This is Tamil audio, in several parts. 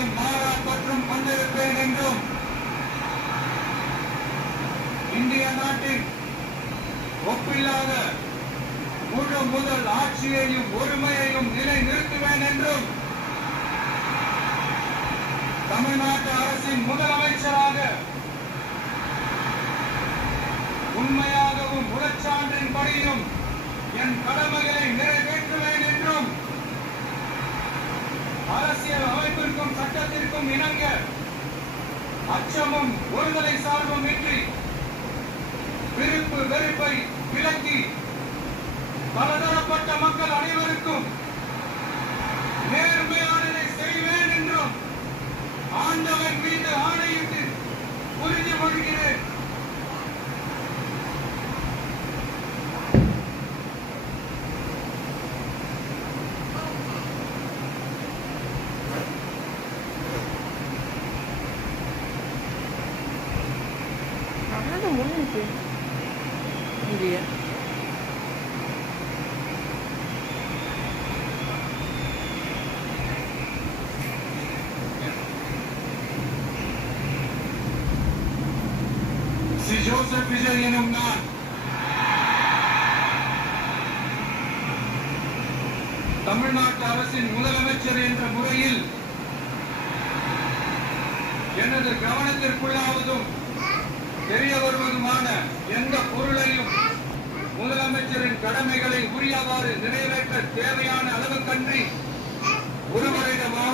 மீதும் மாறா பற்றும் கொண்டிருப்பேன் என்றும் இந்திய நாட்டின் ஒப்பில்லாத முழு முதல் ஆட்சியையும் ஒருமையையும் நிலைநிறுத்துவேன் என்றும் தமிழ்நாட்டு அரசின் முதலமைச்சராக உண்மையாகவும் முழச்சான்றின்படியும் என் கடமைகளை நிறைவேற்றுவேன் என்றும் அரசியல் அமைப்பிற்கும் சட்டத்திற்கும் இணங்க அச்சமும் ஒருதலை சார்பும் இன்றி விருப்பு வெறுப்பை விலக்கி பலதரப்பட்ட மக்கள் அனைவருக்கும் நேர்மையானதை செய்வேன் என்றும் ஆண்டவன் மீது ஆணையிட்டு உறுதிமொழிகிறேன். முடிஞ்சு இல்லையா? ஜோசப் விஜய் எனும் நான் தமிழ்நாட்டு அரசின் முதலமைச்சர் என்ற முறையில் எனது கவனத்திற்குள்ளாவதும் தெரிய வருவதுமான எந்த பொருளையும் முதலமைச்சரின் கடமைகளை உரியவாறு நிறைவேற்ற தேவையான அளவுக்கன்றி ஒருவரிடமோ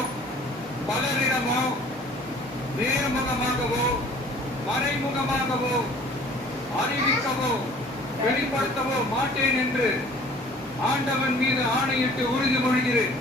பலரிடமோ நேர்முகமாகவோ மறைமுகமாகவோ அறிவிக்கவோ வெளிப்படுத்தவோ மாட்டேன் என்று ஆண்டவன் மீது ஆணையிட்டு உறுதிமொழிகிறேன்.